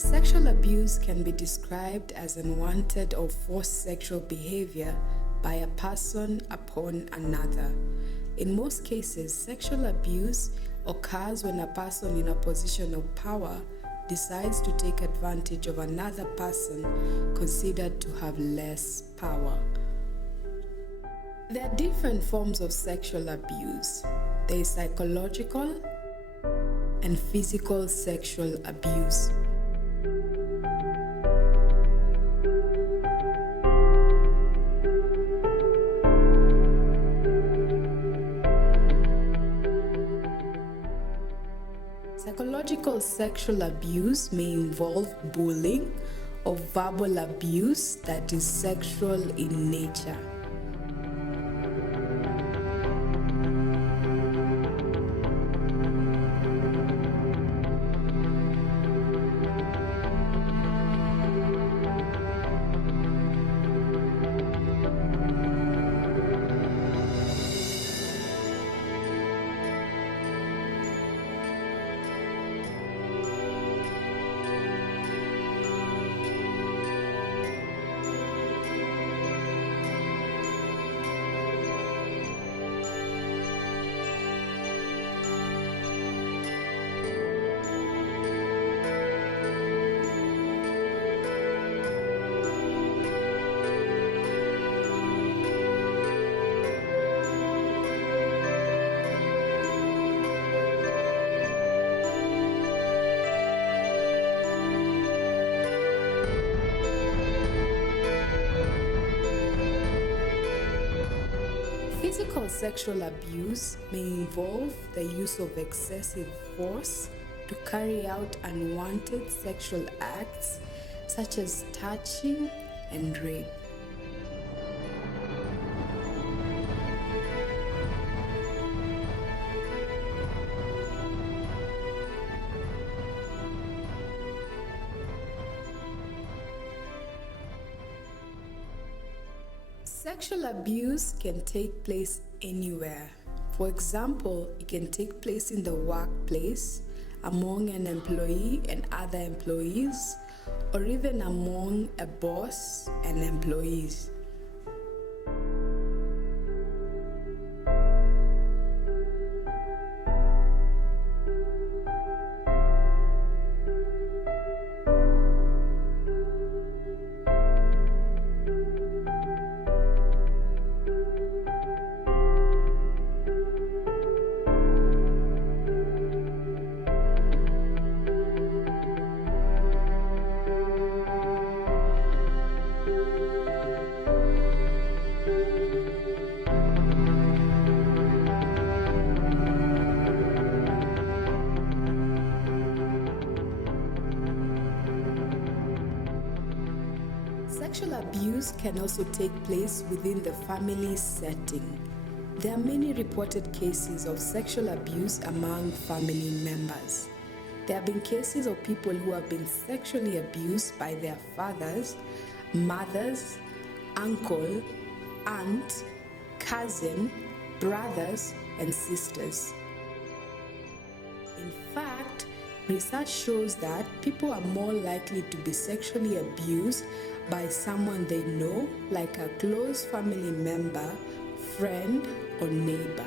Sexual abuse can be described as unwanted or forced sexual behavior by a person upon another. In most cases, sexual abuse occurs when a person in a position of power decides to take advantage of another person considered to have less power. There are different forms of sexual abuse. There is psychological and physical sexual abuse. Psychological sexual abuse may involve bullying or verbal abuse that is sexual in nature. Physical sexual abuse may involve the use of excessive force to carry out unwanted sexual acts such as touching and rape. Sexual abuse can take place anywhere. For example, it can take place in the workplace, among an employee and other employees, or even among a boss and employees. Sexual abuse can also take place within the family setting. There are many reported cases of sexual abuse among family members. There have been cases of people who have been sexually abused by their fathers, mothers, uncle, aunt, cousin, brothers, and sisters. In fact, research shows that people are more likely to be sexually abused by someone they know, like a close family member, friend, or neighbor.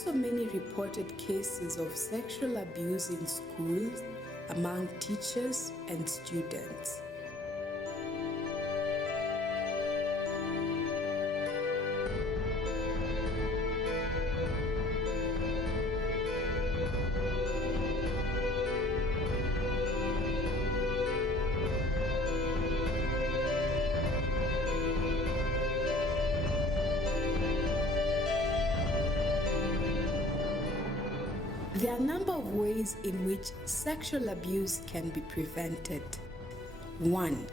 also many reported cases of sexual abuse in schools among teachers and students. There are a number of ways in which sexual abuse can be prevented. 1.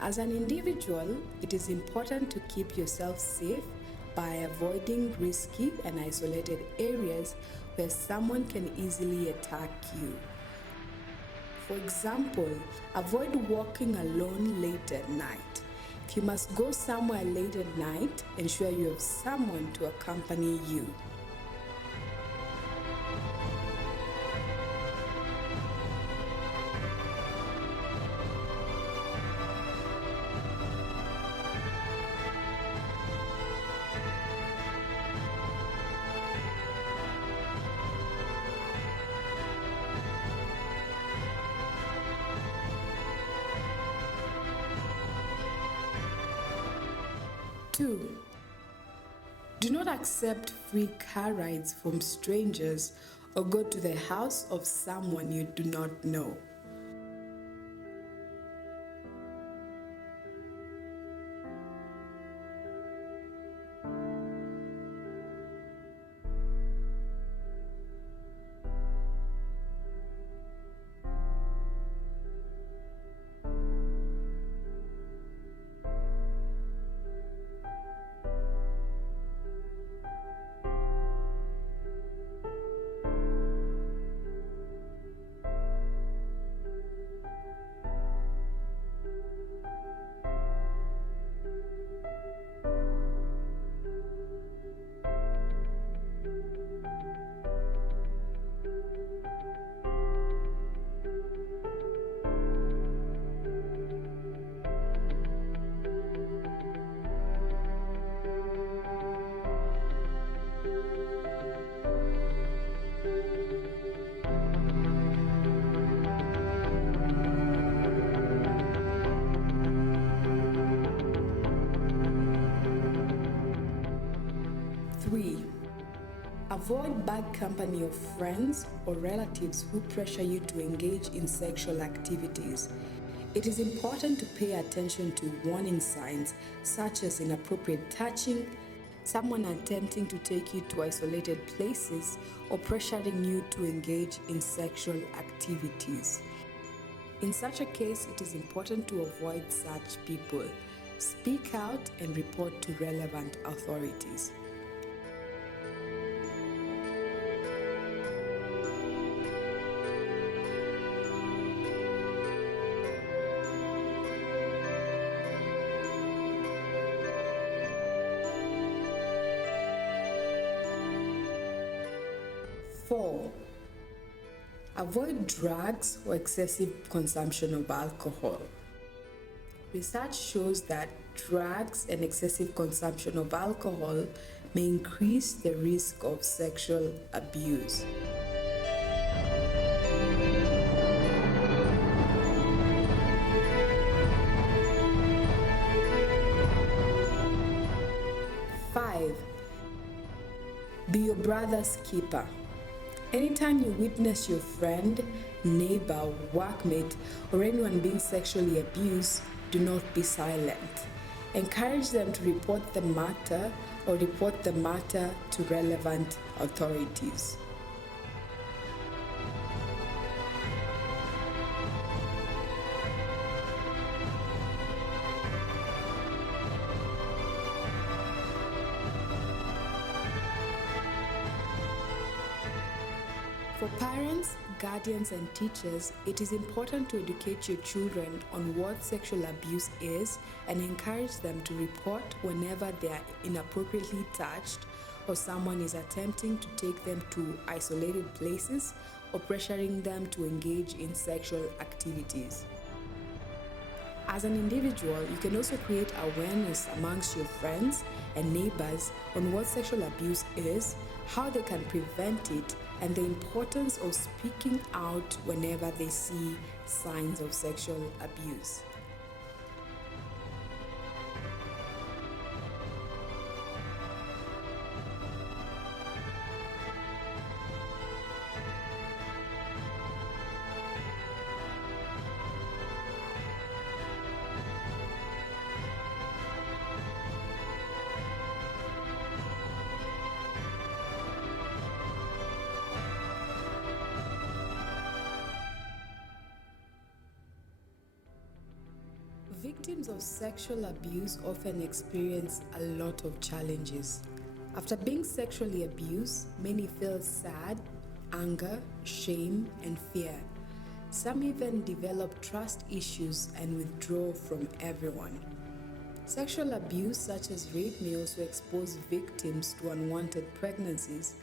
As an individual, it is important to keep yourself safe by avoiding risky and isolated areas where someone can easily attack you. For example, avoid walking alone late at night. If you must go somewhere late at night, ensure you have someone to accompany you. 2. Do not accept free car rides from strangers or go to the house of someone you do not know. 3. Avoid bad company of friends or relatives who pressure you to engage in sexual activities. It is important to pay attention to warning signs such as inappropriate touching, someone attempting to take you to isolated places, or pressuring you to engage in sexual activities. In such a case, it is important to avoid such people. Speak out and report to relevant authorities. Four, avoid drugs or excessive consumption of alcohol. Research shows that drugs and excessive consumption of alcohol may increase the risk of sexual abuse. Five, be your brother's keeper. Anytime you witness your friend, neighbor, workmate, or anyone being sexually abused, do not be silent. Encourage them to report the matter or report the matter to relevant authorities. For parents, guardians, and teachers, it is important to educate your children on what sexual abuse is and encourage them to report whenever they are inappropriately touched or someone is attempting to take them to isolated places or pressuring them to engage in sexual activities. As an individual, you can also create awareness amongst your friends and neighbors on what sexual abuse is, how they can prevent it, and the importance of speaking out whenever they see signs of sexual abuse. Victims of sexual abuse often experience a lot of challenges. After being sexually abused, many feel sad, anger, shame, and fear. Some even develop trust issues and withdraw from everyone. Sexual abuse, such as rape, may also expose victims to unwanted pregnancies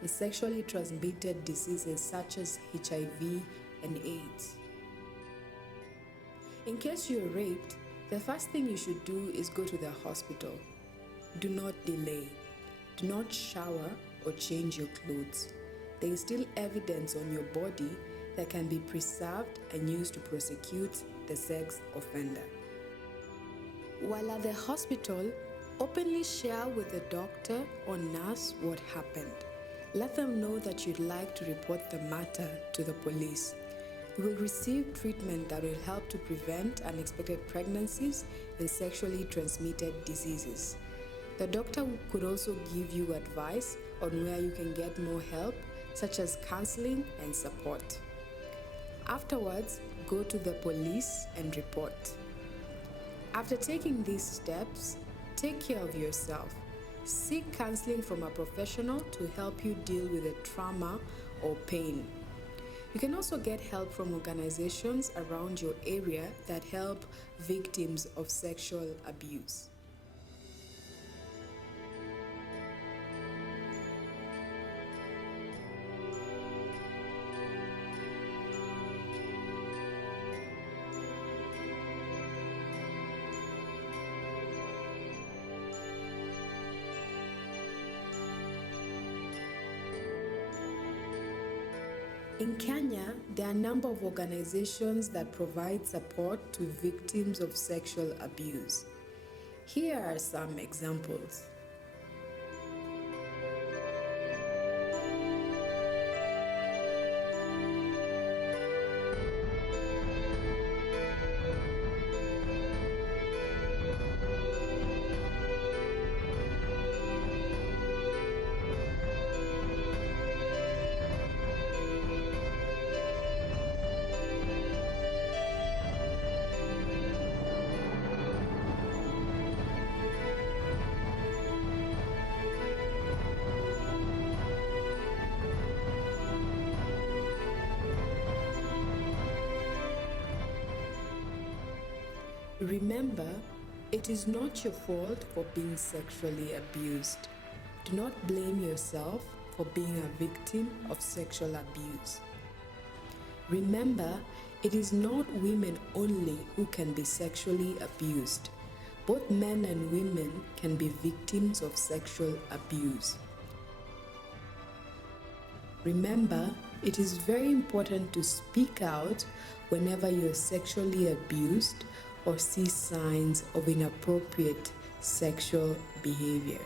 and sexually transmitted diseases such as HIV and AIDS. In case you're raped, the first thing you should do is go to the hospital. Do not delay. Do not shower or change your clothes. There is still evidence on your body that can be preserved and used to prosecute the sex offender. While at the hospital, openly share with the doctor or nurse what happened. Let them know that you'd like to report the matter to the police. You will receive treatment that will help to prevent unexpected pregnancies and sexually transmitted diseases. The doctor could also give you advice on where you can get more help, such as counseling and support. Afterwards, go to the police and report. After taking these steps, take care of yourself. Seek counseling from a professional to help you deal with the trauma or pain. You can also get help from organizations around your area that help victims of sexual abuse. In Kenya, there are a number of organizations that provide support to victims of sexual abuse. Here are some examples. Remember, it is not your fault for being sexually abused. Do not blame yourself for being a victim of sexual abuse. Remember, it is not women only who can be sexually abused. Both men and women can be victims of sexual abuse. Remember, it is very important to speak out whenever you're sexually abused or see signs of inappropriate sexual behavior.